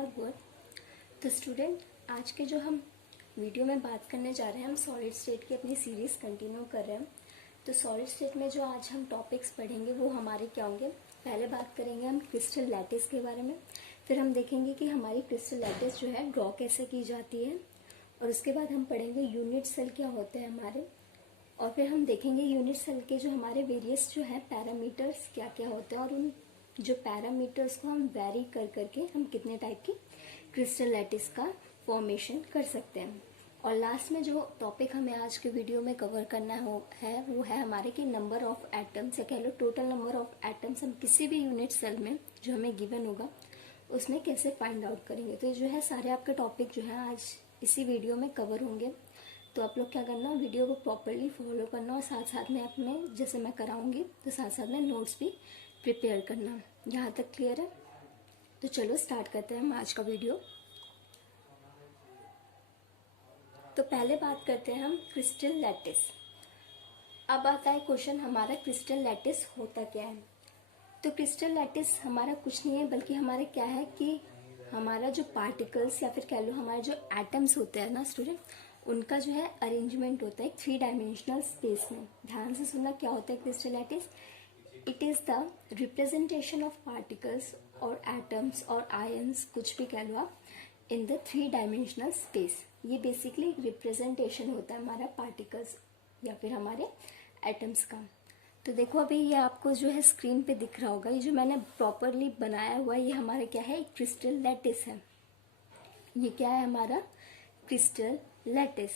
और गुड। तो स्टूडेंट, आज के जो हम वीडियो में बात करने जा रहे हैं, हम सॉलिड स्टेट की अपनी सीरीज़ कंटिन्यू कर रहे हैं। तो सॉलिड स्टेट में जो आज हम टॉपिक्स पढ़ेंगे वो हमारे क्या होंगे। पहले बात करेंगे हम क्रिस्टल लैटिस के बारे में, फिर हम देखेंगे कि हमारी क्रिस्टल लैटिस जो है ड्रॉ कैसे की जाती है, और उसके बाद हम पढ़ेंगे यूनिट सेल क्या होते हैं हमारे, और फिर हम देखेंगे यूनिट सेल के जो हमारे वेरियस जो है पैरामीटर्स क्या क्या होते हैं, और उन जो पैरामीटर्स को हम वैरी कर करके हम कितने टाइप की क्रिस्टल लैटिस का फॉर्मेशन कर सकते हैं। और लास्ट में जो टॉपिक हमें आज के वीडियो में कवर करना है वो है हमारे कि नंबर ऑफ एटम्स, या कह लो टोटल नंबर ऑफ एटम्स हम किसी भी यूनिट सेल में जो हमें गिवन होगा उसमें कैसे फाइंड आउट करेंगे। तो ये जो है सारे आपके टॉपिक जो है आज इसी वीडियो में कवर होंगे। तो आप लोग क्या करना, वीडियो को प्रॉपरली फॉलो करना, और साथ साथ में अपने जैसे मैं कराऊंगी तो साथ साथ में नोट्स भी प्रिपेयर करना। यहाँ तक क्लियर है? तो चलो स्टार्ट करते हैं हम आज का वीडियो। तो पहले बात करते हैं हम क्रिस्टल लैटिस। अब आता है क्वेश्चन हमारा, क्रिस्टल लैटिस होता क्या है। तो क्रिस्टल लैटिस हमारा कुछ नहीं है, बल्कि हमारा क्या है कि हमारा जो पार्टिकल्स या फिर कह लो हमारे जो एटम्स होते हैं ना स्टूडेंट, उनका जो है अरेंजमेंट होता है 3 डायमेंशनल स्पेस में। ध्यान से सुनना, क्या होता है crystal lattice. It is the representation of particles और एटम्स और आयंस, कुछ भी कह लो आप, इन द 3 डायमेंशनल स्पेस। ये बेसिकली रिप्रेजेंटेशन होता है हमारा पार्टिकल्स या फिर हमारे एटम्स का। तो देखो अभी ये आपको जो है स्क्रीन पे दिख रहा होगा, ये जो मैंने प्रॉपरली बनाया हुआ है ये हमारे क्या है, क्रिस्टल लैटिस है। ये क्या है हमारा क्रिस्टल लैटिस।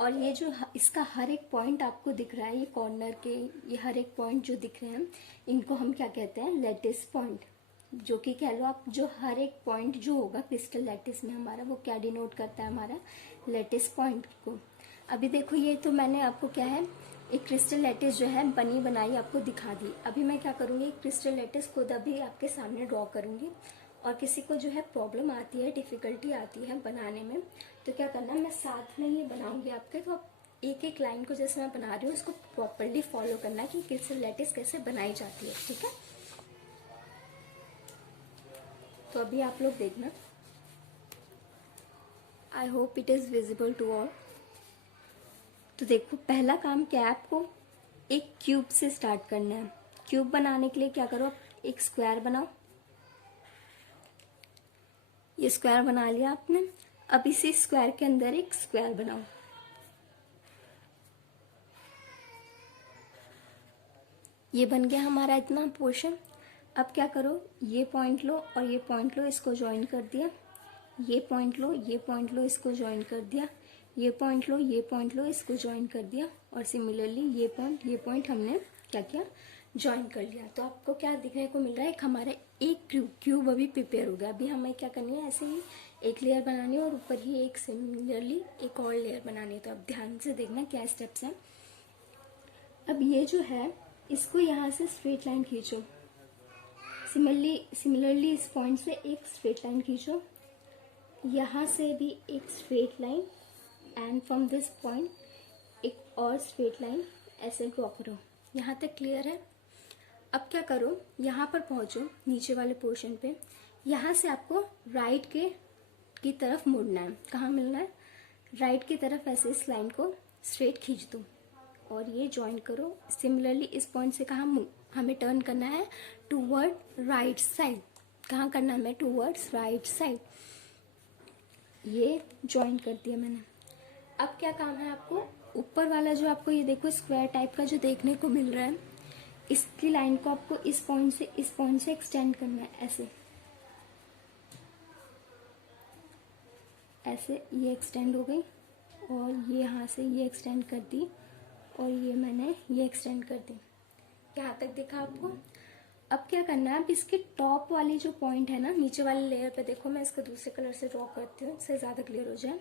और ये जो इसका हर एक पॉइंट आपको दिख रहा है, ये कॉर्नर के ये हर एक पॉइंट जो दिख रहे हैं इनको हम क्या कहते हैं, लैटिस पॉइंट। जो कि कह लो आप, जो हर एक पॉइंट जो होगा क्रिस्टल लैटिस में हमारा, वो क्या डिनोट करता है, हमारा लैटिस पॉइंट को। अभी देखो ये तो मैंने आपको क्या है, एक क्रिस्टल लैटिस जो है बनी बनाई आपको दिखा दी। अभी मैं क्या करूँगी, क्रिस्टल लैटिस खुद अभी आपके सामने ड्रॉ करूँगी। और किसी को जो है प्रॉब्लम आती है, डिफ़िकल्टी आती है बनाने में, तो क्या करना, मैं साथ में ये बनाऊंगी आपके। तो आप एक एक लाइन को जैसे मैं बना रही हूँ उसको प्रॉपरली फॉलो करना कि क्रिस्टल लैटिस कैसे बनाई जाती है, ठीक है। तो अभी आप लोग देखना, I hope it is visible to all. तो देखो पहला काम क्या है, आपको एक क्यूब से स्टार्ट करना है। क्यूब बनाने के लिए क्या करो, आप एक स्क्वायर बनाओ। ये स्क्वायर बना लिया आपने। अब इसी स्क्वायर के अंदर एक स्क्वायर बनाओ। ये बन गया हमारा इतना पोर्शन। अब क्या करो, ये पॉइंट लो और ये पॉइंट लो, इसको ज्वाइन कर दिया। ये पॉइंट लो, ये पॉइंट लो, इसको ज्वाइन कर दिया। ये पॉइंट लो, ये पॉइंट लो, इसको ज्वाइन कर दिया। और सिमिलरली ये पॉइंट हमने क्या किया, ज्वाइन कर लिया। तो आपको क्या दिखने को मिल रहा है, हमारा एक क्यूब अभी प्रिपेयर हो गया। अभी हमें क्या करनी है, ऐसे ही एक लेयर बनानी है और ऊपर ही एक सिमिलरली एक और लेयर बनानी है। तो अब ध्यान से देखना क्या स्टेप्स हैं। अब ये जो है इसको यहाँ से स्ट्रेट लाइन खींचो। सिमिलरली इस पॉइंट से एक स्ट्रेट लाइन खींचो, यहाँ से भी एक straight line, and from this point एक और स्ट्रेट लाइन ऐसे ड्रॉ करो। यहाँ तक क्लियर है? अब क्या करो, यहाँ पर पहुँचो नीचे वाले पोर्शन पे। यहाँ से आपको राइट की तरफ मुड़ना है। कहाँ मिलना है, राइट की तरफ। ऐसे इस लाइन को स्ट्रेट खींच दो और ये ज्वाइन करो। सिमिलरली इस पॉइंट से कहाँ हमें टर्न करना है, टूवर्ड राइट साइड। कहाँ करना है, हमें टूवर्ड्स राइट साइड। ये ज्वाइन कर दिया मैंने। अब क्या काम है आपको, ऊपर वाला जो आपको ये देखो स्क्वायर टाइप का जो देखने को मिल रहा है, इसकी लाइन को आपको इस पॉइंट से एक्सटेंड करना है। ऐसे ये एक्सटेंड हो गई, और ये यहाँ से ये एक्सटेंड कर दी, और ये मैंने ये एक्सटेंड कर दी। यहाँ तक दिखा आपको? अब क्या करना है, अब इसके टॉप वाली जो पॉइंट है ना, नीचे वाले लेयर पे देखो, मैं इसको दूसरे कलर से ड्रॉ करती हूँ, इससे ज़्यादा क्लियर हो जाए।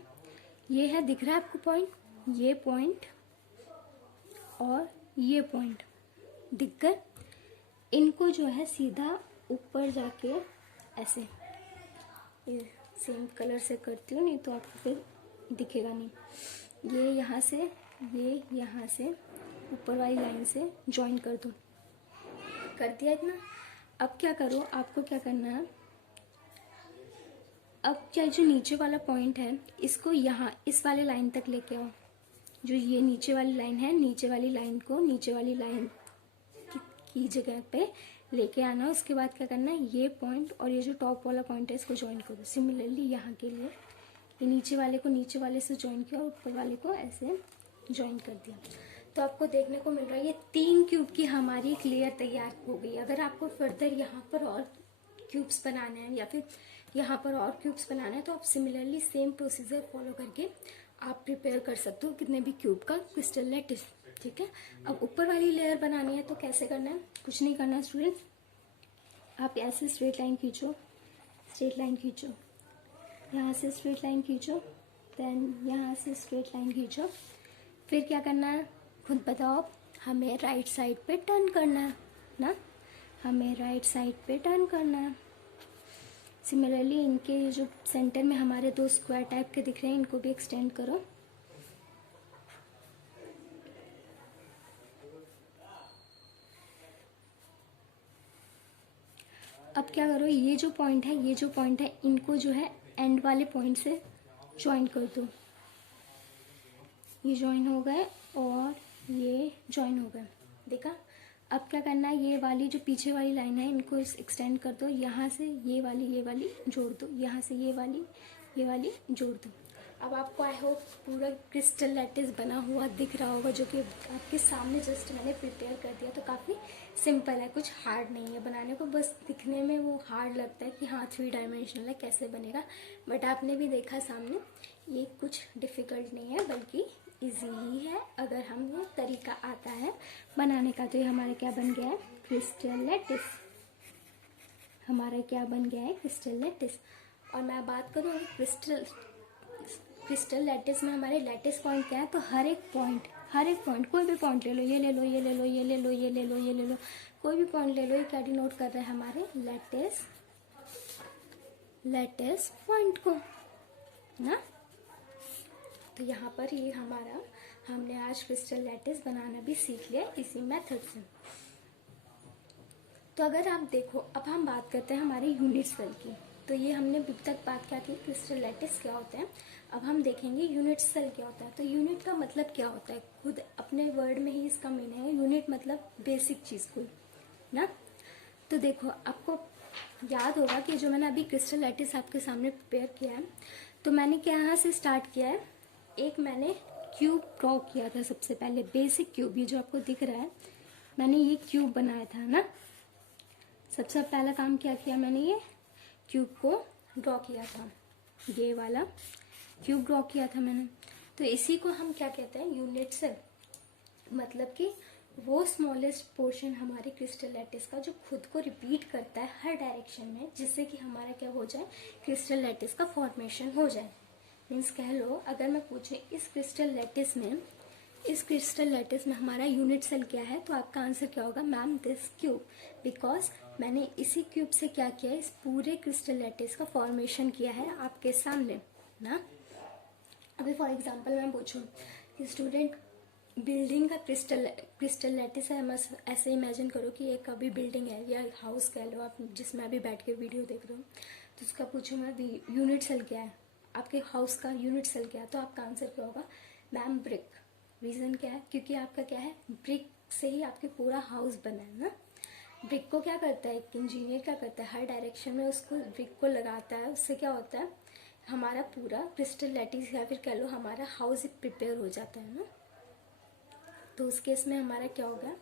ये है, दिख रहा है आपको पॉइंट, ये पॉइंट और ये पॉइंट दिख गए। इनको जो है सीधा ऊपर जाके ऐसे, ये सेम कलर से करती हूँ, नहीं तो आपको फिर दिखेगा नहीं। ये यहाँ से, ये यहाँ से ऊपर वाली लाइन से ज्वाइन कर दो। कर दिया इतना। अब क्या करो, आपको क्या करना है, अब क्या जो नीचे वाला पॉइंट है इसको यहाँ इस वाले लाइन तक लेके आओ। जो ये नीचे वाली लाइन है, नीचे वाली लाइन को नीचे वाली लाइन की जगह पे लेके आना। उसके बाद क्या करना है, ये पॉइंट और ये जो टॉप वाला पॉइंट है इसको ज्वाइन कर दो। सिमिलरली यहाँ के लिए ये नीचे वाले को नीचे वाले से ज्वाइन किया और ऊपर वाले को ऐसे ज्वाइन कर दिया। तो आपको देखने को मिल रहा है ये 3 क्यूब की हमारी एक लेयर तैयार हो गई। अगर आपको फर्दर यहाँ पर और क्यूब्स बनाने हैं या फिर यहाँ पर और क्यूब्स बनाना है तो आप सिमिलरली सेम प्रोसीजर फॉलो करके आप प्रिपेयर कर सकते हो कितने भी क्यूब का क्रिस्टल लैटिस। ठीक है, अब ऊपर वाली लेयर बनानी है तो कैसे करना है, कुछ नहीं करना स्टूडेंट्स, आप ऐसे स्ट्रेट लाइन खींचो, स्ट्रेट लाइन खींचो, यहाँ से स्ट्रेट लाइन खींचो, देन यहाँ से स्ट्रेट लाइन खींचो। फिर क्या करना है खुद बताओ, हमें राइट साइड पे टर्न करना है ना, हमें राइट साइड पे टर्न करना है। सिमिलरली इनके जो सेंटर में हमारे 2 स्क्वायर टाइप के दिख रहे हैं इनको भी एक्सटेंड करो। अब क्या करो, ये जो पॉइंट है, ये जो पॉइंट है इनको जो है एंड वाले पॉइंट से ज्वाइन कर दो। ये ज्वाइन हो गए और ये ज्वाइन हो गए, देखा। अब क्या करना है, ये वाली जो पीछे वाली लाइन है इनको एक्सटेंड कर दो, यहाँ से ये वाली जोड़ दो, यहाँ से ये वाली जोड़ दो। अब आपको आई होप पूरा क्रिस्टल लैटिस बना हुआ दिख रहा होगा, जो कि आपके सामने जस्ट मैंने प्रिपेयर कर दिया। तो काफ़ी सिंपल है, कुछ हार्ड नहीं है बनाने को, बस दिखने में वो हार्ड लगता है कि हाँ 3 डायमेंशनल है कैसे बनेगा, बट आपने भी देखा सामने ये कुछ डिफ़िकल्ट नहीं है बल्कि इजी ही है अगर हमें तरीका आता है बनाने का। तो ये हमारा क्या बन गया है, क्रिस्टल लैटिस। हमारा क्या बन गया है, क्रिस्टल लैटिस। और मैं बात करूँ क्रिस्टल लैटिस में हमारे लैटिस पॉइंट क्या है, तो हर एक पॉइंट कोई भी पॉइंट ले लो, ये ले लो, ये ले लो, ये ले लो, ये ले लो, ये ले लो, कोई भी पॉइंट ले लो, ये क्या डिनोट कर रहा है हमारे लैटिस पॉइंट को ना। तो यहाँ पर ये हमने आज क्रिस्टल लैटिस बनाना भी सीख लिया इसी मेथड से। तो अगर आप देखो, अब हम बात करते हैं हमारे यूनिट सेल की। तो ये हमने अभी तक बात क्या की, क्रिस्टल लैटिस क्या होता है। अब हम देखेंगे यूनिट सेल क्या होता है। तो यूनिट का मतलब क्या होता है, खुद अपने वर्ड में ही इसका मीनिंग है। यूनिट मतलब बेसिक चीज़ कोई ना। तो देखो आपको याद होगा कि जो मैंने अभी क्रिस्टल लैटिस आपके सामने प्रिपेयर किया है, तो मैंने क्या यहाँ से स्टार्ट किया है, एक मैंने क्यूब ड्रॉ किया था सबसे पहले, बेसिक क्यूब। ये जो आपको दिख रहा है मैंने ये क्यूब बनाया था ना। सबसे पहला काम क्या किया, मैंने ये क्यूब को ड्रॉ किया था, ये वाला क्यूब ड्रॉ किया था मैंने। तो इसी को हम क्या कहते हैं, यूनिट सेल। मतलब कि वो स्मॉलेस्ट पोर्शन हमारे क्रिस्टल लैटिस का जो खुद को रिपीट करता है हर डायरेक्शन में, जिससे कि हमारा क्या हो जाए, क्रिस्टल लैटिस का फॉर्मेशन हो जाए। मीन्स कह लो, अगर मैं पूछूं इस क्रिस्टल लैटिस में हमारा यूनिट सेल क्या है, तो आपका आंसर क्या होगा, मैम दिस क्यूब। बिकॉज मैंने इसी क्यूब से क्या किया, इस पूरे क्रिस्टल लैटिस का फॉर्मेशन किया है आपके सामने ना। अभी फॉर एग्जांपल मैं पूछूं कि स्टूडेंट बिल्डिंग का क्रिस्टल लैटिस है, बस ऐसे इमेजिन करो कि एक अभी बिल्डिंग है या हाउस कह लो आप, जिसमें अभी बैठ के वीडियो देख रहे हो। तो उसका पूछूं मैं यूनिट सेल क्या है, आपके हाउस का यूनिट सेल क्या है, तो आपका आंसर क्या होगा, मैम ब्रिक। रीज़न क्या है, क्योंकि आपका क्या है, ब्रिक से ही आपके पूरा हाउस बना है ना। ब्रिक को क्या करता है, एक इंजीनियर क्या करता है, हर डायरेक्शन में उसको ब्रिक को लगाता है। उससे क्या होता है, हमारा पूरा क्रिस्टल लैटिस या फिर कह लो हमारा हाउस प्रिपेयर हो जाता है ना। तो उस केस में हमारा क्या होगा,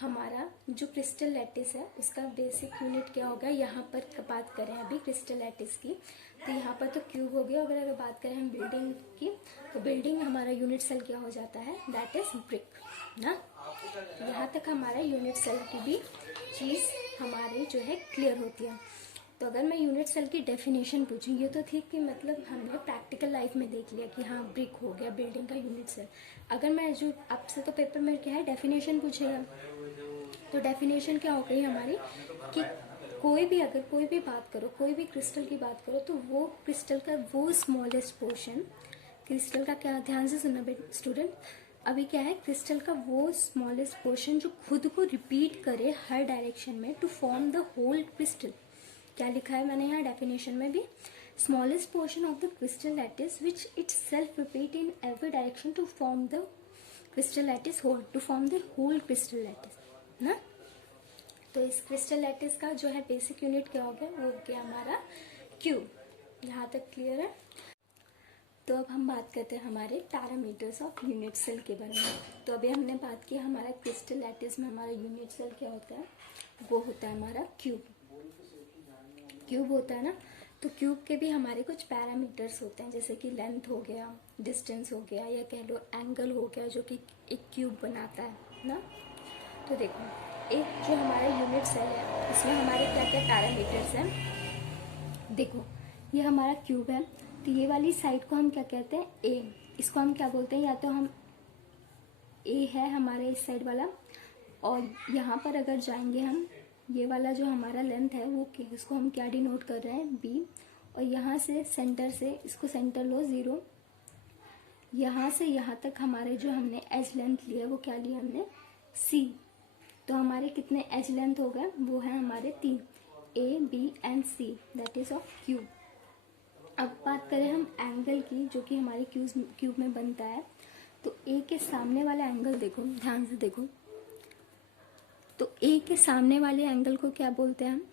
हमारा जो क्रिस्टल लैटिस है उसका बेसिक यूनिट क्या होगा। यहाँ पर बात करें अभी क्रिस्टल लैटिस की, तो यहाँ पर तो क्यूब हो गया। अगर बात करें हम बिल्डिंग की, तो बिल्डिंग हमारा यूनिट सेल क्या हो जाता है, दैट इज ब्रिक ना। यहाँ तक हमारा यूनिट सेल की भी चीज़ हमारी जो है क्लियर होती है। तो अगर मैं यूनिट सेल की डेफिनेशन पूछूँ, ये तो ठीक कि मतलब हमने प्रैक्टिकल लाइफ में देख लिया कि हाँ ब्रिक हो गया बिल्डिंग का यूनिट सेल। अगर मैं जो आपसे तो पेपर में क्या है डेफिनेशन पूछेगा, तो डेफिनेशन क्या हो गई हमारी कि कोई भी बात करो, कोई भी क्रिस्टल की बात करो, तो वो क्रिस्टल का वो स्मॉलेस्ट पोर्शन, क्रिस्टल का क्या, ध्यान से सुनना स्टूडेंट, अभी क्या है, क्रिस्टल का वो स्मॉलेस्ट पोर्शन जो खुद को रिपीट करे हर डायरेक्शन में to form the whole crystal. क्या लिखा है मैंने यहाँ डेफिनेशन में भी, smallest portion of the crystal lattice which itself repeat in every direction to form the crystal lattice whole, to form the whole crystal lattice ना। तो इस क्रिस्टल लैटिस का जो है बेसिक यूनिट क्या हो गया, वो हो गया हमारा क्यूब। यहाँ तक क्लियर है। तो अब हम बात करते हैं हमारे पैरामीटर्स ऑफ यूनिट सेल के बारे में। तो अभी हमने बात की हमारा क्रिस्टल लैटिस में हमारा यूनिट सेल क्या होता है, वो होता है हमारा क्यूब। क्यूब होता है ना, तो क्यूब के भी हमारे कुछ पैरामीटर्स होते हैं, जैसे कि लेंथ हो गया, डिस्टेंस हो गया, या कह लो एंगल हो गया, जो कि एक क्यूब बनाता है ना। तो देखो, एक जो हमारा यूनिट सेल है उसमें हमारे क्या क्या पैरामीटर्स हैं। देखो, ये हमारा क्यूब है, तो ये वाली साइड को हम क्या कहते हैं, ए। इसको हम क्या बोलते हैं, या तो हम ए है हमारे इस साइड वाला, और यहाँ पर अगर जाएंगे हम, ये वाला जो हमारा लेंथ है वो उसको हम क्या डिनोट कर रहे हैं, बी। और यहाँ से सेंटर से इसको सेंटर लो 0, यहाँ से यहाँ तक हमारे जो हमने एज लेंथ लिया वो क्या लिया हमने, सी। तो हमारे कितने एज लेंथ हो गए, वो है हमारे 3, A B and C, that is of cube. अब बात करें हम एंगल की, जो कि हमारे क्यूब में बनता है। तो ए के सामने वाला एंगल देखो, ध्यान से देखो, तो ए के सामने वाले एंगल को क्या बोलते हैं हम,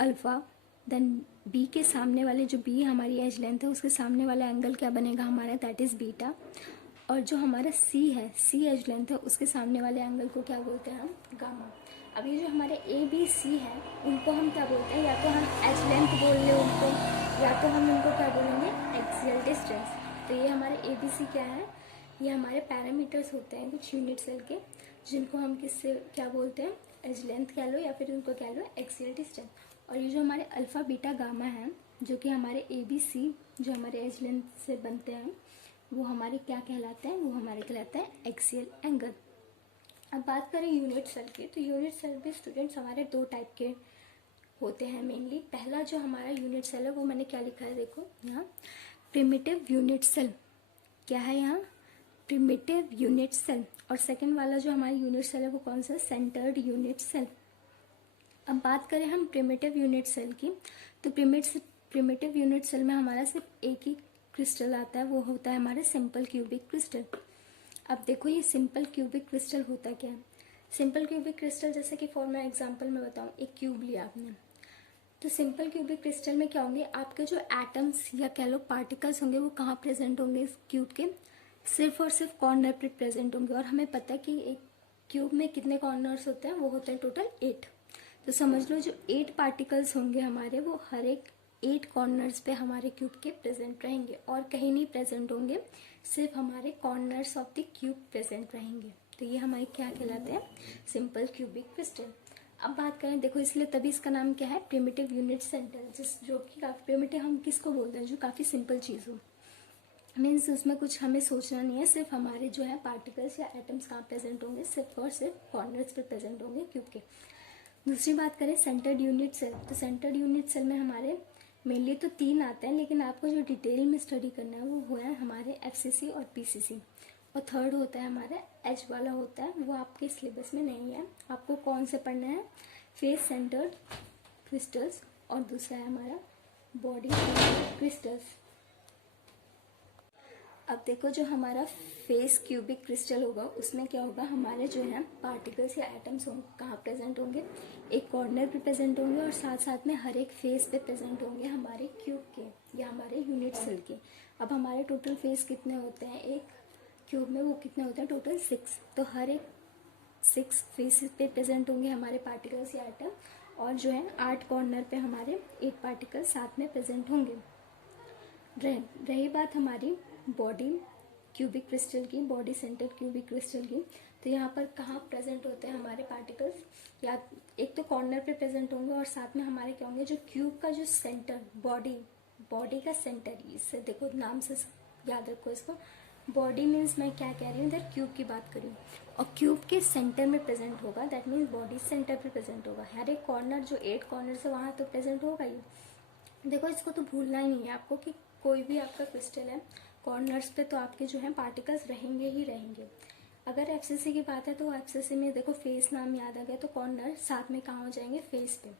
अल्फा। देन बी के सामने वाले, जो बी हमारी एज लेंथ है, उसके सामने वाला एंगल क्या बनेगा हमारा, दैट इज बीटा। और जो हमारा सी है, सी एज लेंथ है, उसके सामने वाले एंगल को क्या बोलते हैं हम, गामा। अब ये जो हमारे ए बी सी है, उनको हम क्या बोलते हैं, या तो हम एज लेंथ बोल लें उनको, या तो हम इनको क्या बोलेंगे, एक्सियल डिस्टेंस। तो ये हमारे ए बी सी क्या है, ये हमारे पैरामीटर्स होते हैं कुछ यूनिट सेल के, जिनको हम किससे क्या बोलते हैं, एज लेंथ कह लो, या फिर उनको कह लो एक्सियल डिस्टेंस। और ये जो हमारे अल्फा बीटा गामा है, जो कि हमारे ए बी सी जो हमारे एज लेंथ से बनते हैं, वो हमारे क्या कहलाते हैं, वो हमारे कहलाते हैं एक्सियल एंगल। अब बात करें यूनिट सेल की, तो यूनिट सेल भी स्टूडेंट्स हमारे 2 टाइप के होते हैं मेनली। पहला जो हमारा यूनिट सेल है वो मैंने क्या लिखा है, देखो यहाँ, प्रिमिटिव यूनिट सेल। क्या है यहाँ, प्रिमिटिव यूनिट सेल। और सेकंड वाला जो हमारा यूनिट सेल है वो कौन सा, सेंटर्ड यूनिट सेल। अब बात करें हम प्रिमिटिव यूनिट सेल की, तो प्रिमिटिव यूनिट सेल में हमारा सिर्फ एक ही क्रिस्टल आता है, वो होता है हमारा सिंपल क्यूबिक क्रिस्टल। अब देखो, ये सिंपल क्यूबिक क्रिस्टल होता क्या है। सिंपल क्यूबिक क्रिस्टल, जैसे कि फॉर मैं एग्जांपल में बताऊं, एक क्यूब लिया आपने, तो सिंपल क्यूबिक क्रिस्टल में क्या होंगे, आपके जो एटम्स या कह लो पार्टिकल्स होंगे, वो कहाँ प्रेजेंट होंगे, इस क्यूब के सिर्फ और सिर्फ कॉर्नर पे प्रेजेंट होंगे। और हमें पता है कि एक क्यूब में कितने कॉर्नर्स होते हैं, वो होते हैं टोटल 8। तो समझ लो, जो 8 पार्टिकल्स होंगे हमारे, वो हर एक 8 कॉर्नर्स पे हमारे क्यूब के प्रेजेंट रहेंगे, और कहीं नहीं प्रेजेंट होंगे, सिर्फ हमारे corners of the cube present रहेंगे। तो ये हमारे क्या कहलाते हैं, सिंपल क्यूबिक क्रिस्टल। अब बात करें, देखो, इसलिए तभी इसका नाम क्या है, प्रिमिटिव यूनिट सेल, जो कि काफ़ी प्रिमिटिव हम किसको बोलते हैं, जो काफ़ी सिंपल चीज़ हो, मीन्स उसमें कुछ हमें सोचना नहीं है, सिर्फ हमारे जो है पार्टिकल्स या एटम्स कहाँ प्रेजेंट होंगे, सिर्फ और सिर्फ कॉर्नर्स पे प्रेजेंट होंगे क्यूब के। दूसरी बात करें सेंटर्ड यूनिट सेल, तो सेंटर्ड यूनिट सेल में हमारे मेनली तो 3 आते हैं, लेकिन आपको जो डिटेल में स्टडी करना है वो हुआ है हमारे एफसीसी और पीसीसी। और थर्ड होता है हमारा एच वाला होता है, वो आपके सिलेबस में नहीं है। आपको कौन से पढ़ना है, फेस सेंटर्ड क्रिस्टल्स, और दूसरा है हमारा बॉडी क्रिस्टल्स। अब देखो, जो हमारा फेस क्यूबिक क्रिस्टल होगा, उसमें क्या होगा, हमारे जो है पार्टिकल्स या एटम्स होंगे कहाँ प्रेजेंट होंगे, एक कॉर्नर पे प्रेजेंट होंगे, और साथ साथ में हर एक फेस पे प्रेजेंट होंगे हमारे क्यूब के या हमारे यूनिट सेल के। अब हमारे टोटल फेस कितने होते हैं एक क्यूब में, वो कितने होते हैं टोटल 6। तो हर एक 6 फेसेस पे प्रेजेंट होंगे हमारे पार्टिकल्स या एटम, और जो है 8 कॉर्नर पे हमारे 8 पार्टिकल्स साथ में प्रेजेंट होंगे। रही बात हमारी बॉडी क्यूबिक क्रिस्टल की, बॉडी सेंटर क्यूबिक क्रिस्टल की, तो यहाँ पर कहाँ प्रेजेंट होते हैं हमारे पार्टिकल्स, या एक तो कॉर्नर पे प्रेजेंट होंगे, और साथ में हमारे क्या होंगे, जो क्यूब का जो सेंटर, बॉडी का सेंटर, इससे देखो नाम से याद रखो इसको, बॉडी मीन्स मैं क्या कह रही हूँ, इधर क्यूब की बात करी हूँ, और क्यूब के सेंटर में प्रेजेंट होगा, दैट मीन्स बॉडी सेंटर पे प्रेजेंट होगा। हर एक कॉर्नर जो 8 कॉर्नर है वहाँ तो प्रेजेंट होगा ही। देखो, इसको तो भूलना ही नहीं है आपको कि कोई भी आपका क्रिस्टल है, कॉर्नर्स पे तो आपके जो है पार्टिकल्स रहेंगे ही रहेंगे। अगर एफसीसी की बात है, तो एफसीसी में देखो फेस नाम याद आ गया, तो कॉर्नर साथ में कहाँ हो जाएंगे, फेस पे।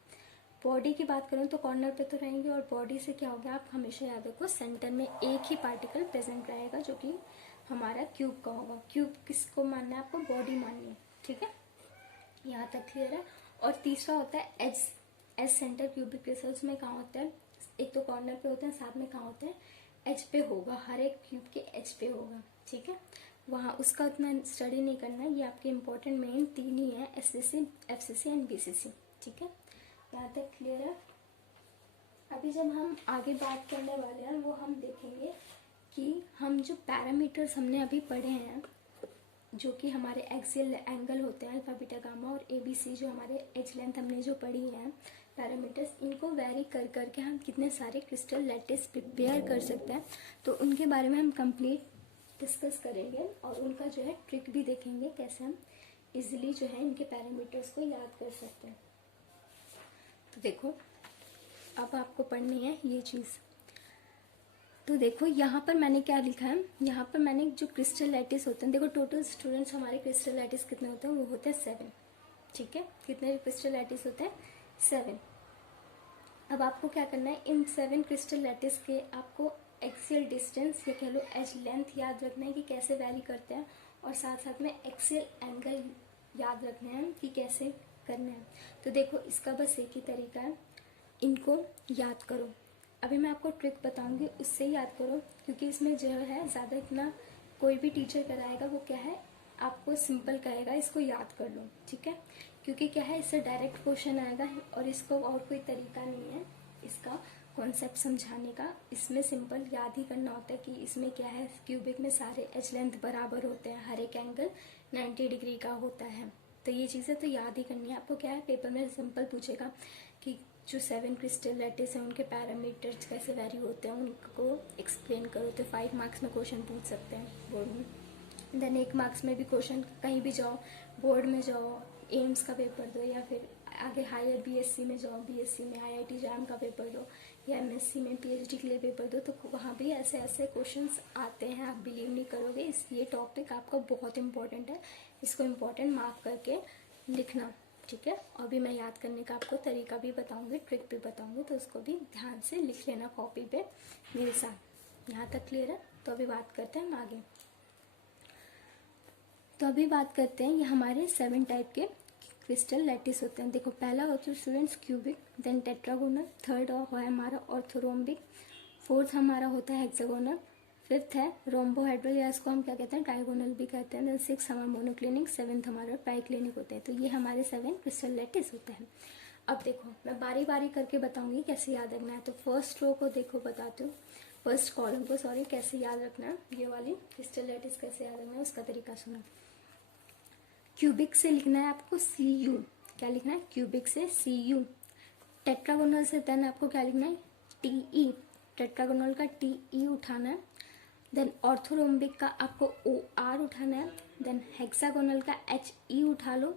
बॉडी की बात करूँ तो कॉर्नर पे तो रहेंगे, और बॉडी से क्या हो गया, आप हमेशा याद रखो सेंटर में एक ही पार्टिकल प्रेजेंट रहेगा जो कि हमारा क्यूब का होगा। क्यूब किसको मानना है, आपको बॉडी माननी है, ठीक है, यहाँ तक क्लियर है। और तीसरा होता है edge, edge center cubic crystals में कहाँ होता है, एक तो कॉर्नर पे होता है, साथ में कहाँ होता है, एज पे होगा, हर एक क्यूब के एज पे होगा, ठीक है। वहाँ उसका उतना स्टडी नहीं करना है, ये आपके इंपॉर्टेंट मेन तीन ही है, एससीसी, एफसीसी एंड बीसीसी, ठीक है, यहाँ तक क्लियर है। अभी जब हम आगे बात करने वाले हैं वो हम देखेंगे कि हम जो पैरामीटर्स हमने अभी पढ़े हैं, जो कि हमारे एक्सियल एंगल होते हैं अल्फा बीटा गामा, और एबीसी जो हमारे एज लेंथ हमने जो पढ़ी है पैरामीटर्स, इनको वेरी कर करके हम कितने सारे क्रिस्टल लैटिस प्रिपेयर कर सकते हैं, तो उनके बारे में हम कंप्लीट डिस्कस करेंगे, और उनका जो है ट्रिक भी देखेंगे कैसे हम इजीली जो है इनके पैरामीटर्स को याद कर सकते हैं। तो देखो अब आपको पढ़नी है ये चीज़। तो देखो यहाँ पर मैंने क्या लिखा है, यहाँ पर मैंने जो क्रिस्टल लैटिस होते हैं, देखो टोटल स्टूडेंट्स हमारे क्रिस्टल लैटिस कितने होते हैं, वो होते हैं 7, ठीक है, कितने क्रिस्टल लैटिस होते हैं, 7। अब आपको क्या करना है, इन 7 क्रिस्टल लैटिस के आपको एक्सियल डिस्टेंस या कह लो एज लेंथ याद रखना है कि कैसे वैरी करते हैं, और साथ साथ में एक्सियल एंगल याद रखना है कि कैसे करना है। तो देखो इसका बस एक ही तरीका है, इनको याद करो। अभी मैं आपको ट्रिक बताऊंगी, उससे याद करो, क्योंकि इसमें जो है ज़्यादा इतना कोई भी टीचर कराएगा वो क्या है, आपको सिंपल कहेगा इसको याद कर लो, ठीक है, क्योंकि क्या है इससे डायरेक्ट क्वेश्चन आएगा, और इसको और कोई तरीका नहीं है इसका कॉन्सेप्ट समझाने का। इसमें सिंपल याद ही करना होता है कि इसमें क्या है, क्यूबिक में सारे एज लेंथ बराबर होते हैं, हर एक एंगल 90 डिग्री का होता है, तो ये चीज़ें तो याद ही करनी है आपको। क्या है पेपर में सिंपल पूछेगा कि जो 7 क्रिस्टल लैटिस हैं उनके पैरामीटर्स कैसे वैरी होते हैं, उनको एक्सप्लेन करो, तो 5 मार्क्स में क्वेश्चन पूछ सकते हैं बोर्ड में। देन 1 मार्क्स में भी क्वेश्चन, कहीं भी जाओ, बोर्ड में जाओ, एम्स का पेपर दो, या फिर आगे हायर बीएससी में जाओ, बीएससी में आईआईटी जैम का पेपर दो, या एमएससी में पीएचडी के लिए पेपर दो, तो वहाँ भी ऐसे ऐसे क्वेश्चंस आते हैं, आप बिलीव नहीं करोगे। ये टॉपिक आपका बहुत इंपॉर्टेंट है, इसको इम्पोर्टेंट मार्क करके लिखना, ठीक है। और भी मैं याद करने का आपको तरीका भी बताऊंगी, ट्रिक भी बताऊंगी, तो उसको भी ध्यान से लिख लेना कॉपी पे मेरे साथ। यहाँ तक क्लियर है। तो अभी बात करते हैं हम आगे। तो अभी बात करते हैं, ये हमारे 7 टाइप के क्रिस्टल लैटिस होते हैं। देखो पहला होता है students cubic, then tetragonal, third है हमारा ऑर्थोरोम्बिक, फोर्थ हमारा होता है हेक्सागोनल, फिफ्थ है रोम्बोहेड्रल, या इसको हम क्या कहते हैं डायगोनल भी कहते हैं, देन 6 हमारा मोनोक्लिनिक, 7th हमारा ट्राइक्लिनिक होता है। तो ये हमारे 7 क्रिस्टल लैटिस होते हैं। अब देखो मैं बारी बारी करके बताऊंगी कैसे याद रखना है। तो फर्स्ट रो को देखो बताती हूँ, फर्स्ट कॉलम को सॉरी, कैसे याद रखना है, ये वाली क्रिस्टल लैटिस कैसे याद रखना है उसका तरीका सुनो। क्यूबिक से लिखना है आपको Cu, क्या लिखना है क्यूबिक से Cu। टेट्रागोनल से देन आपको क्या लिखना है Te, टेट्रागोनल का Te उठाना है। देन ऑर्थोरोम्बिक का आपको OR उठाना है। देन हेक्सागोनल का He उठा लो।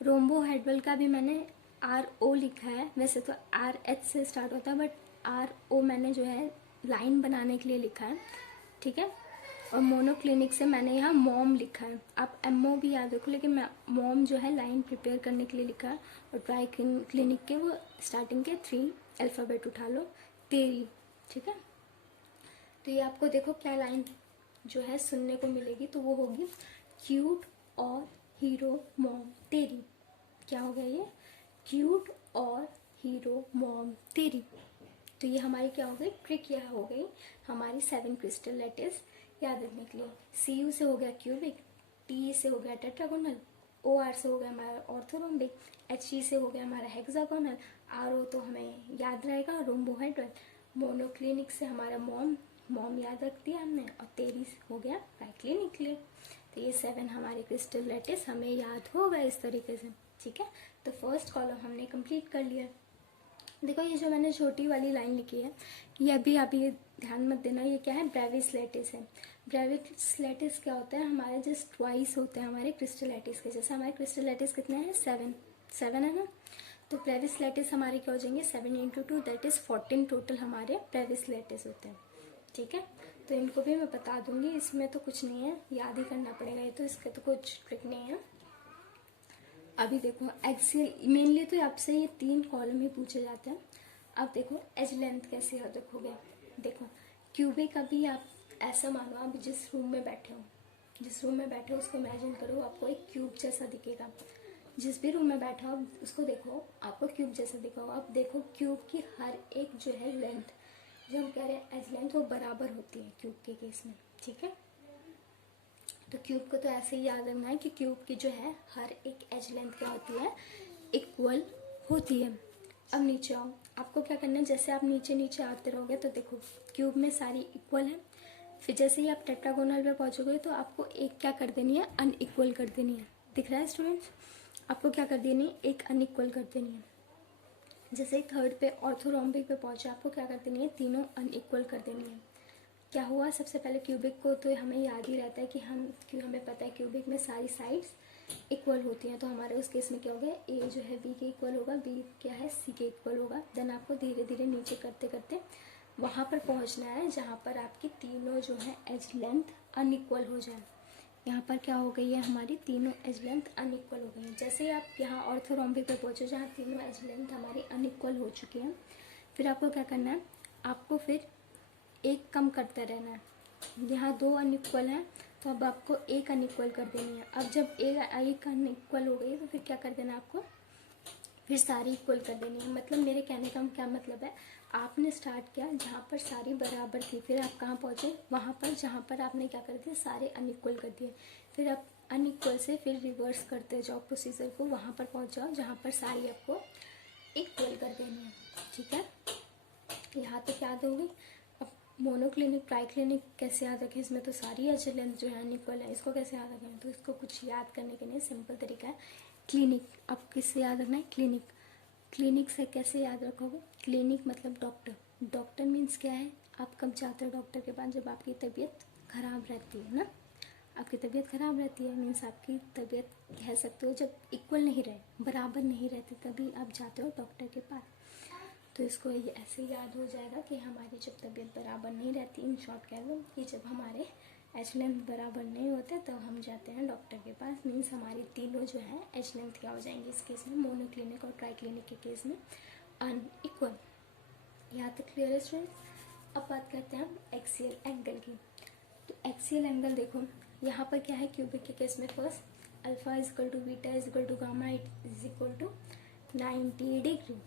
रोम्बोहेड्रल का भी मैंने RO लिखा है, वैसे तो RH से स्टार्ट होता है, बट RO मैंने जो है लाइन बनाने के लिए लिखा है, ठीक है। और मोनोक्लिनिक से मैंने यहाँ मॉम लिखा है, आप MO भी याद रखो, लेकिन मैं मॉम जो है लाइन प्रिपेयर करने के लिए लिखा है। और ट्राई क्लिनिक के वो स्टार्टिंग के 3 अल्फ़ाबेट उठा लो, तेरी, ठीक है। तो ये आपको देखो क्या लाइन जो है सुनने को मिलेगी, तो वो होगी क्यूट और हीरो मॉम तेरी। क्या हो गया ये, क्यूट और हीरो मॉम तेरी। तो ये हमारी क्या हो गई ट्रिक, यह हो गई हमारी 7 क्रिस्टल लैटिस याद रखने के लिए। Cu से हो गया क्यूबिक, Te से हो गया टेट्रागोनल, OR से हो गया हमारा ऑर्थोरोम्बिक, He से हो गया हमारा हेक्सागोनल, RO तो हमें याद रहेगा रोम्बोहेड्रल, मोनोक्लिनिक से हमारा मॉम याद रख दिया हमने, और तेरी हो गया ट्राइक्लिनिक लिए। तो ये 7 हमारे क्रिस्टल लैटिस हमें याद होगा इस तरीके से, ठीक है। तो फर्स्ट कॉलम हमने कंप्लीट कर लिया। देखो ये जो मैंने छोटी वाली लाइन लिखी है, ये अभी ध्यान मत देना, ये क्या है ब्रेविस लैटिस है। ब्रेविस लैटिस क्या होता है, हमारे जस्ट ट्वाइस होते हैं हमारे क्रिस्टल लैटिस के। जैसे हमारे क्रिस्टल लैटिस कितने हैं 7 है ना, तो ब्रेविस लैटिस हमारे क्या हो जाएंगे 7 × 2 दैट इज 14 टोटल हमारे ब्रेविस लैटिस होते हैं, ठीक है। तो इनको भी मैं बता दूंगी, इसमें तो कुछ नहीं है, याद ही करना पड़ेगा, ये तो इसका तो कुछ ट्रिक नहीं है। अभी देखो एक्सियल मेनली तो आपसे ये 3 कॉलम ही पूछे जाते हैं। अब देखो एज लेंथ कैसे हो देखोगे। देखो क्यूबिक, अभी आप ऐसा मानो आप जिस रूम में बैठे हो उसको इमेजिन करो, आपको एक क्यूब जैसा दिखेगा। जिस भी रूम में बैठा हो उसको देखो, आपको क्यूब जैसा दिखेगा। अब देखो क्यूब की हर एक जो है लेंथ, जो हम कह रहे हैं एज लेंथ, वो बराबर होती है क्यूब के केस में, ठीक है। तो क्यूब को तो ऐसे ही याद रखना है कि क्यूब की जो है हर एक एज लेंथ क्या होती है, इक्वल होती है। अब नीचे आओ, आपको क्या करना है, जैसे आप नीचे नीचे आते रहोगे तो देखो क्यूब में सारी इक्वल है। फिर जैसे ही आप टेट्रागोनल पे पहुंचोगे तो आपको एक क्या कर देनी है, अनइक्वल कर देनी है। दिख रहा है स्टूडेंट्स, आपको क्या कर देनी है, एक अनइक्वल कर देनी है। जैसे ही थर्ड पे ऑर्थोरोम्बिक पे पहुंचे, आपको क्या कर देनी है, तीनों अनइक्वल कर देनी है। क्या हुआ, सबसे पहले क्यूबिक को तो हमें याद ही रहता है कि हमें पता है क्यूबिक में सारी साइड्स इक्वल होती हैं। तो हमारे उस केस में क्या होगा, ए जो है बी के इक्वल होगा, बी क्या है सी के इक्वल होगा। देन आपको धीरे धीरे नीचे करते करते वहाँ पर पहुँचना है जहाँ पर आपकी तीनों जो है एज लेंथ अनइक्वल हो जाए। यहाँ पर क्या हो गई है, हमारी तीनों एज लेंथ अनइक्वल हो गई है। जैसे ही आप यहाँ ऑर्थोरोम्बिक पे पहुँचो जहाँ तीनों एज लेंथ हमारी अनइक्वल हो चुकी हैं, फिर आपको क्या करना है, आपको फिर एक कम करते रहना है। यहाँ 2 अनइक्वल हैं तो अब आपको एक अनइक्वल कर देनी है। अब जब एक अनइक्वल हो गई तो फिर क्या कर देना है, आपको फिर सारी इक्वल कर देनी है। मतलब मेरे कहने का क्या मतलब है, आपने स्टार्ट किया जहाँ पर सारी बराबर थी, फिर आप कहाँ पहुँचे, वहाँ पर जहाँ पर आपने क्या कर दिया, सारे अनइक्वल कर दिए। फिर आप अनइक्वल से फिर रिवर्स करते जाओ प्रोसीजर को, वहाँ पर पहुँच जाओ जहाँ पर सारी आपको इक्वल कर देनी है, ठीक है। यहाँ तक याद होगी। अब मोनोक्लिनिक ट्राइक्लिनिक कैसे याद रखें, इसमें तो सारी एज लेंथ जो है अनइक्वल है, इसको कैसे याद रखें, तो इसको कुछ याद करने के लिए सिंपल तरीका है, क्लिनिक। अब किससे याद रखना है, क्लिनिक। क्लिनिक से कैसे याद रखोगे, क्लिनिक मतलब डॉक्टर। डॉक्टर मीन्स क्या है, आप कब जाते हो डॉक्टर के पास, जब आपकी तबीयत खराब रहती है ना। आपकी तबीयत खराब रहती है मीन्स आपकी तबीयत कह सकते हो जब इक्वल नहीं रहे, बराबर नहीं रहती, तभी आप जाते हो डॉक्टर के पास। तो इसको ये ऐसे याद हो जाएगा कि हमारी जब तबीयत बराबर नहीं रहती, इन शॉर्ट कह लो कि जब हमारे एच लेंथ बराबर नहीं होते तब हम जाते हैं डॉक्टर के पास। मीन्स हमारी तीनों जो है एच लेंथ क्या हो जाएंगी इस केस में, मोनोक्लिनिक और ट्राइक्लिनिक के केस में अनइक्वल। यहाँ तक क्लियर है स्टूडेंट्स। अब बात करते हैं हम एक्सियल एंगल की। तो एक्सियल एंगल देखो यहाँ पर क्या है, क्यूबिक के केस में first alpha is equal to beta is equal to gamma is equal to 90 degree.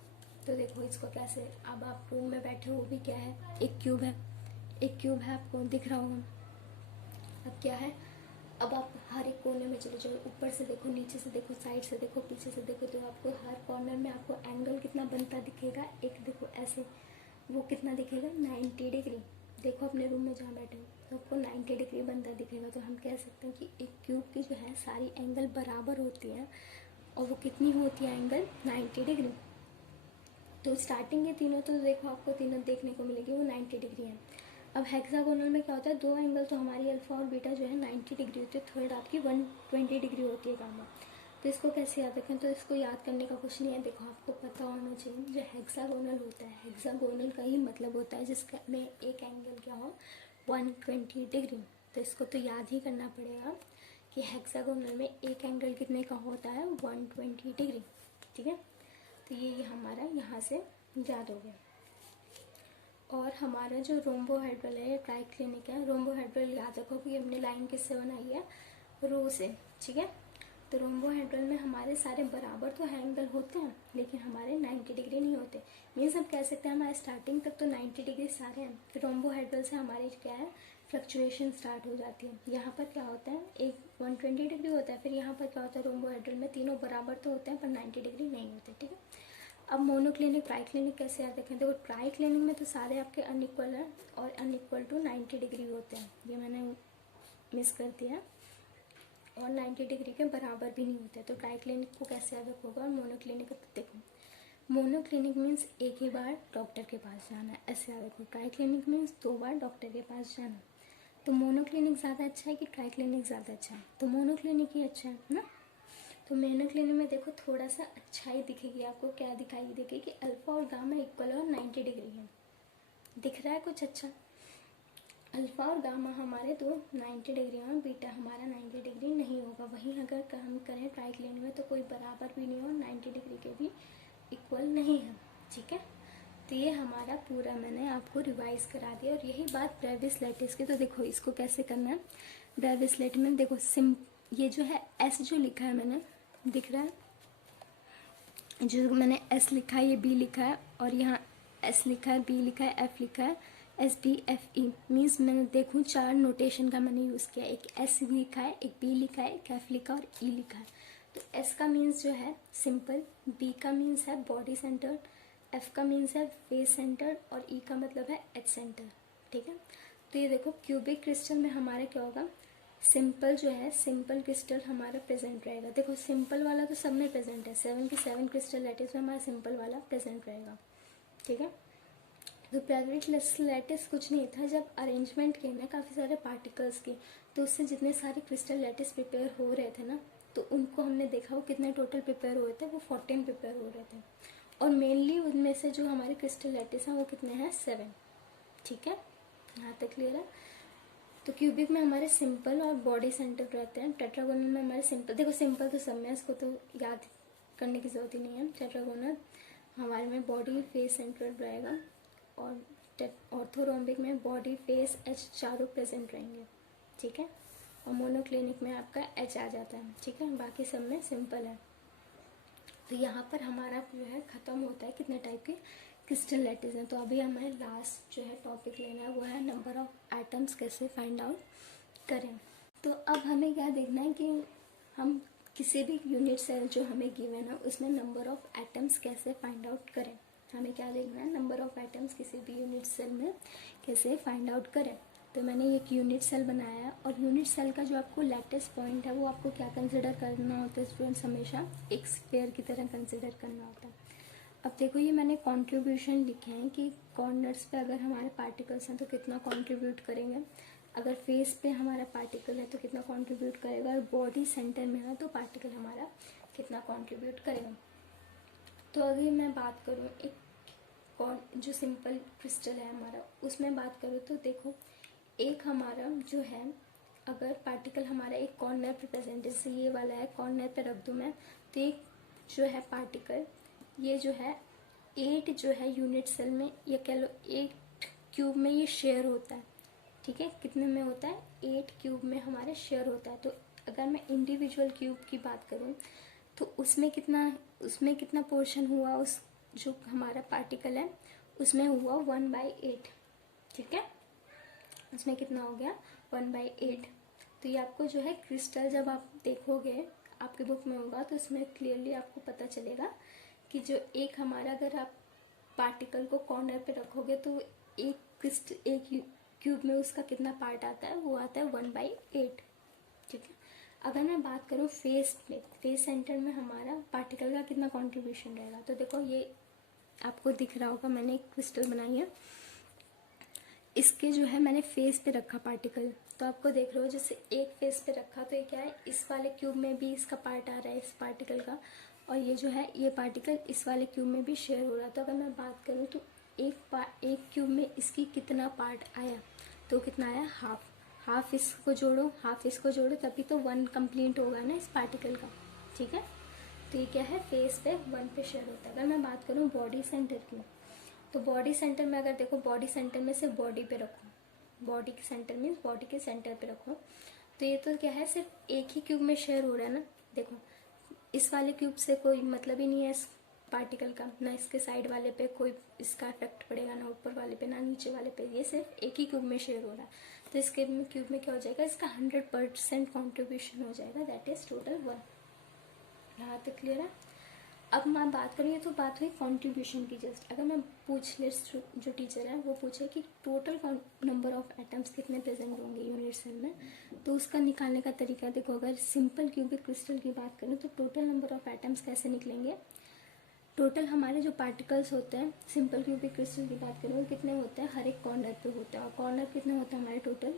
तो देखो इसको कैसे, अब आप रूम में बैठे हो, भी क्या है, एक क्यूब है, एक क्यूब है, आपको दिख रहा होगा। अब क्या है, अब आप हर एक कोने में चले जाओ, ऊपर से देखो, नीचे से देखो, साइड से देखो, पीछे से देखो, तो आपको हर कॉर्नर में आपको एंगल कितना बनता दिखेगा, एक देखो ऐसे, वो कितना दिखेगा, 90 डिग्री। देखो अपने रूम में जहाँ बैठे हो तो आपको 90 डिग्री बनता दिखेगा। तो हम कह सकते हैं कि एक क्यूब की जो है सारी एंगल बराबर होती है, और वो कितनी होती है एंगल, 90 डिग्री। तो स्टार्टिंग के तीनों तो देखो आपको तीनों देखने को मिलेगी वो 90 डिग्री है। अब हेक्सागोनल में क्या होता है, 2 एंगल तो हमारी अल्फा और बीटा जो है 90 डिग्री होती है, थर्ड आपकी 120 डिग्री होती है गामा। तो इसको कैसे याद रखें, तो इसको याद करने का कुछ नहीं है। देखो आपको पता होना चाहिए जो हेक्सागोनल होता है, हेक्सागोनल का ही मतलब होता है जिसका में एक एंगल क्या हो, 120 डिग्री। तो इसको तो याद ही करना पड़ेगा कि हेक्सागोनल में एक एंगल कितने का होता है, 120 डिग्री, ठीक है। तो ये हमारा यहाँ से याद हो गया। और हमारा जो रोम्बोहेड्रल है या ट्राइक्लिनिक है, रोम्बोहेड्रल याद रखो कि हमने लाइन किससे बनाई है, रो से, ठीक है। तो रोम्बोहेड्रल में हमारे सारे बराबर तो एंगल होते हैं लेकिन हमारे 90 डिग्री नहीं होते। मीन्स हम कह सकते हैं हमारे स्टार्टिंग तक तो 90 डिग्री सारे हैं, फिर रोम्बोहेड्रल से हमारी क्या है, फ्लक्चुएशन स्टार्ट हो जाती है। यहाँ पर क्या होता है, एक 120 डिग्री होता है, फिर यहाँ पर क्या होता है, रोम्बोहेड्रल में तीनों बराबर तो होते हैं पर 90 डिग्री नहीं होते, ठीक है। अब मोनोक्लिनिक ट्राइक्लिनिक कैसे याद रखें, देखो ट्राइक्लिनिक में तो सारे आपके अनइक्वल हैं और अनइक्वल टू 90 डिग्री होते हैं, ये मैंने मिस कर दिया, और 90 डिग्री के बराबर भी नहीं होते। तो ट्राइक्लिनिक को कैसे याद रखोगे, और मोनोक्लिनिक को देखो, मोनोक्लिनिक मीन्स एक ही बार डॉक्टर के पास जाना है, ऐसे याद रखो। ट्राइक्लिनिक मीन्स 2 बार डॉक्टर के पास जाना। तो मोनोक्लिनिक ज़्यादा अच्छा है कि ट्राइक्लिनिक ज़्यादा अच्छा है, तो मोनोक्लिनिक ही अच्छा है ना। तो मोनोक्लिनिक में देखो थोड़ा सा अच्छाई दिखेगी आपको, क्या दिखाई देगी कि अल्फा और गामा इक्वल और 90 डिग्री है, दिख रहा है कुछ अच्छा। अल्फ़ा और गामा हमारे दो 90 डिग्री और बीटा हमारा 90 डिग्री नहीं होगा। वहीं अगर हम करें ट्राइक्लिन में तो कोई बराबर भी नहीं और 90 डिग्री के भी इक्वल नहीं है। ठीक है, तो ये हमारा पूरा मैंने आपको रिवाइज करा दिया। और यही बात ब्रेविस लैटिस की। तो देखो इसको कैसे करना है। ब्रेविस लैटिस में देखो ये जो है एस जो लिखा है मैंने, दिख रहा है, जो मैंने एस लिखा है ये बी लिखा है, और यहाँ एस लिखा है, बी लिखा है, एफ लिखा है, S B F E. Means मैंने देखूँ 4 नोटेशन का मैंने यूज़ किया। एक एस लिखा है, एक बी लिखा है, एक एफ लिखा और ई लिखा है। तो एस का मीन्स जो है सिंपल, बी का मीन्स है बॉडी सेंटर, एफ का मीन्स है फेस सेंटर और ई का मतलब है एच सेंटर। ठीक है, तो ये देखो क्यूबिक क्रिस्टल में हमारा क्या होगा, सिंपल जो है सिंपल क्रिस्टल हमारा प्रेजेंट रहेगा। देखो सिंपल वाला तो सब में प्रेजेंट है, 7 की 7 क्रिस्टल लैटिस में हमारा सिंपल वाला प्रेजेंट रहेगा। ठीक है, तो ब्रेविस लैटिस कुछ नहीं था, जब अरेंजमेंट की ना काफ़ी सारे पार्टिकल्स की, तो उससे जितने सारे क्रिस्टल लैटिस प्रिपेयर हो रहे थे ना, तो उनको हमने देखा वो कितने टोटल प्रिपेयर हुए थे, वो 14 प्रिपेयर हो रहे थे। और मेनली उनमें से जो हमारे क्रिस्टल लैटिस हैं वो कितने हैं, 7। ठीक है, यहाँ तक क्लियर है। तो क्यूबिक में हमारे सिंपल और बॉडी सेंटर रहते हैं। टेट्रागोनल में हमारे सिंपल, देखो सिंपल तो सब में, इसको तो याद करने की जरूरत ही नहीं है। टेट्रागोनल हमारे में बॉडी फेस सेंटर रहेगा, और ऑर्थोरोम्बिक में बॉडी फेस एच चारों प्रेजेंट रहेंगे। ठीक है, और मोनोक्लिनिक में आपका एच आ जाता है। ठीक है, बाकी सब में सिंपल है। तो यहाँ पर हमारा जो है ख़त्म होता है कितने टाइप के क्रिस्टल लैटिस हैं। तो अभी हमें लास्ट जो है टॉपिक लेना है, वो है नंबर ऑफ एटम्स कैसे फाइंड आउट करें। तो अब हमें क्या देखना है कि हम किसी भी यूनिट सेल जो हमें गिवन है उसमें नंबर ऑफ एटम्स कैसे फाइंड आउट करें। हमें क्या देखना है, नंबर ऑफ एटम्स किसी भी यूनिट सेल में कैसे फाइंड आउट करें। तो मैंने एक यूनिट सेल बनाया है, और यूनिट सेल का जो आपको लैटिस पॉइंट है वो आपको क्या कंसिडर करना होता है स्टूडेंट्स, हमेशा एक स्फीयर की तरह कंसिडर करना होता है। अब देखो ये मैंने कंट्रीब्यूशन लिखे हैं कि कॉर्नर्स पे अगर हमारे पार्टिकल्स हैं तो कितना कंट्रीब्यूट करेंगे, अगर फेस पे हमारा पार्टिकल है तो कितना कंट्रीब्यूट करेगा, और बॉडी सेंटर में है तो पार्टिकल हमारा कितना कंट्रीब्यूट करेगा। तो अगर मैं बात करूँ एक जो सिंपल क्रिस्टल है हमारा, उसमें बात करूँ तो देखो एक हमारा जो है, अगर पार्टिकल हमारा एक कॉर्नर पे प्रेजेंट, जैसे ये वाला है कॉर्नर पे रख दूँ मैं, तो एक जो है पार्टिकल ये जो है 8 जो है यूनिट सेल में, या कह लो 8 क्यूब में ये शेयर होता है। ठीक है, कितने में होता है, 8 क्यूब में हमारे शेयर होता है। तो अगर मैं इंडिविजुअल क्यूब की बात करूँ तो उसमें कितना पोर्शन हुआ, उस जो हमारा पार्टिकल है उसमें हुआ 1/8। ठीक है, उसमें कितना हो गया, 1/8। तो ये आपको जो है क्रिस्टल जब आप देखोगे आपके बुक में होगा तो उसमें क्लियरली आपको पता चलेगा कि जो एक हमारा, अगर आप पार्टिकल को कॉर्नर पे रखोगे तो एक क्यूब में उसका कितना पार्ट आता है, वो आता है 1/8। ठीक है, अगर मैं बात करूँ फेस में, फेस सेंटर में हमारा पार्टिकल का कितना कंट्रीब्यूशन रहेगा, तो देखो ये आपको दिख रहा होगा, मैंने एक क्रिस्टल बनाई है, इसके जो है मैंने फेस पे रखा पार्टिकल, तो आपको देख रहे हो जैसे एक फेस पे रखा तो ये क्या है, इस वाले क्यूब में भी इसका पार्ट आ रहा है इस पार्टिकल का, और ये जो है ये पार्टिकल इस वाले क्यूब में भी शेयर हो रहा है। तो अगर मैं बात करूँ तो एक क्यूब में इसकी कितना पार्ट आया, तो कितना आया, हाफ इसको जोड़ो, हाफ इसको जोड़ो, तभी तो 1 कंप्लीट होगा ना इस पार्टिकल का। ठीक है, तो ये क्या है, फेस पे 1 पे शेयर होता है। अगर मैं बात करूँ बॉडी सेंटर की, तो बॉडी सेंटर में अगर देखो, बॉडी सेंटर में सिर्फ बॉडी पे रखो, बॉडी के सेंटर मीन्स बॉडी के सेंटर पे रखो, तो ये तो क्या है, सिर्फ एक ही क्यूब में शेयर हो रहा है ना। देखो इस वाले क्यूब से कोई मतलब ही नहीं है इस पार्टिकल का, ना इसके साइड वाले पे कोई इसका इफेक्ट पड़ेगा, ना ऊपर वाले पे ना नीचे वाले पे, ये सिर्फ एक ही क्यूब में शेयर हो रहा है। तो इसके क्यूब में क्या हो जाएगा, इसका 100% कॉन्ट्रीब्यूशन हो जाएगा, दैट इज टोटल 1। यहाँ तक क्लियर है। अब मैं बात करूँ, ये तो बात हुई कंट्रीब्यूशन की जस्ट। अगर मैं पूछ ले, जो टीचर है वो पूछे कि टोटल नंबर ऑफ एटम्स कितने प्रेजेंट होंगे यूनिट सेल में, तो उसका निकालने का तरीका देखो। अगर सिंपल क्यूबिक क्रिस्टल की बात करूँ तो टोटल नंबर ऑफ एटम्स कैसे निकलेंगे, टोटल हमारे जो पार्टिकल्स होते हैं सिंपल क्यूबिक क्रिस्टल की बात करूँ कितने होते हैं, हर एक कॉर्नर पे होता है, और कॉर्नर कितने होते हैं हमारे टोटल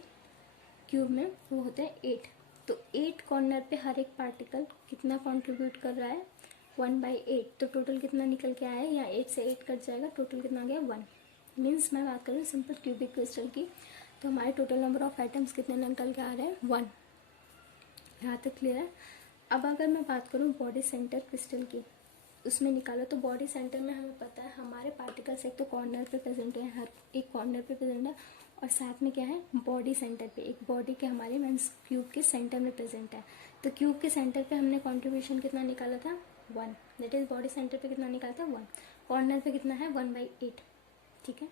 क्यूब में, वो होते हैं 8। तो 8 कॉर्नर पे हर एक पार्टिकल कितना कंट्रीब्यूट कर रहा है, 1/8। तो टोटल कितना निकल के आया है, यहाँ 8 से 8 कट जाएगा, टोटल कितना आ गया 1। मीन्स मैं बात करूँ सिंपल क्यूबिक क्रिस्टल की, तो हमारे टोटल नंबर ऑफ एटम्स कितने निकल के आ रहे हैं, 1। यहाँ तक क्लियर है। अब अगर मैं बात करूँ बॉडी सेंटर क्रिस्टल की, उसमें निकालो, तो बॉडी सेंटर में हमें पता है हमारे पार्टिकल्स एक तो कॉर्नर पे प्रेजेंट है, हर एक कॉर्नर पे प्रेजेंट है, और साथ में क्या है, बॉडी सेंटर पे, एक बॉडी के हमारे मीन्स क्यूब के सेंटर में प्रेजेंट है। तो क्यूब के सेंटर पे हमने कॉन्ट्रीब्यूशन कितना निकाला था, 1। दैट इज बॉडी सेंटर पे कितना निकाला था, 1। कॉर्नर पे कितना है, 1/8। ठीक है,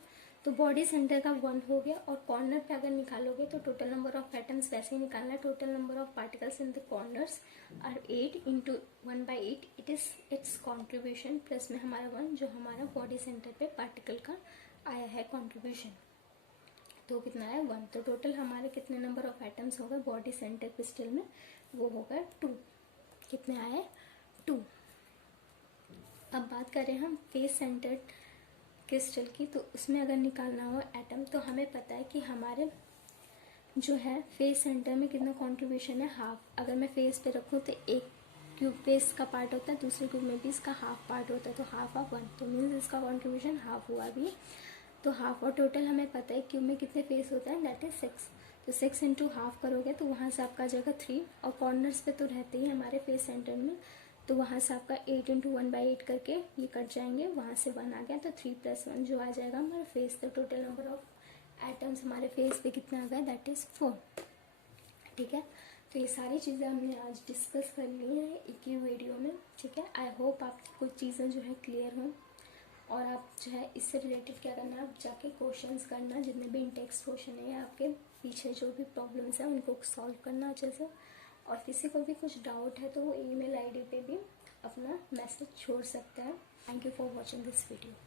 तो बॉडी सेंटर का 1 हो गया, और कॉर्नर पे अगर निकालोगे तो टोटल नंबर ऑफ एटम्स वैसे ही निकालना है। Total number of particles in the corners are 8 into 1/8, it is its contribution, plus में हमारा 1 जो हमारा बॉडी सेंटर पे पार्टिकल का आया है कॉन्ट्रीब्यूशन। तो कितना है, 1। तो टोटल हमारे कितने नंबर ऑफ एटम्स हो गए बॉडी सेंटर क्रिस्टल में, वो होगा 2। कितने आए, 2। अब बात करें हम फेस सेंटर्ड क्रिस्टल की, तो उसमें अगर निकालना हो एटम, तो हमें पता है कि हमारे जो है फेस सेंटर में कितना कंट्रीब्यूशन है, हाफ। अगर मैं फेस पे रखूँ तो एक क्यूब फेस का पार्ट होता है, दूसरे क्यूब में भी इसका हाफ पार्ट होता है, तो हाफ ऑफ 1, तो मीन्स इसका कंट्रीब्यूशन हाफ हुआ भी, तो हाफ। और टोटल हमें पता है क्यूब में कितने फेस होते हैं, दैट इज 6। तो 6 इंटू हाफ करोगे तो वहाँ से आपका आ जाएगा 3, और कॉर्नर्स पे तो रहते ही हमारे फेस सेंटर में, तो वहाँ से आपका 8 इंटू 1/8 करके ये कट जाएंगे, वहाँ से 1 आ गया, तो 3 + 1 जो आ जाएगा हमारा फेस। तो टोटल नंबर ऑफ एटम्स हमारे फेस पे कितना आ गया, दैट इज़ 4। ठीक है, तो ये सारी चीज़ें हमने आज डिस्कस कर ली हैं एक ही वीडियो में। ठीक है, आई होप आपकी कुछ चीज़ें जो है क्लियर हों, और आप जो है इससे रिलेटेड क्या करना, आप जाके क्वेश्चंस करना, जितने भी इंटेक्स्ट क्वेश्चन है आपके पीछे जो भी प्रॉब्लम्स हैं उनको सॉल्व करना अच्छे से। और किसी को भी कुछ डाउट है तो वो ईमेल आईडी पे भी अपना मैसेज छोड़ सकता है। Thank you for watching this video.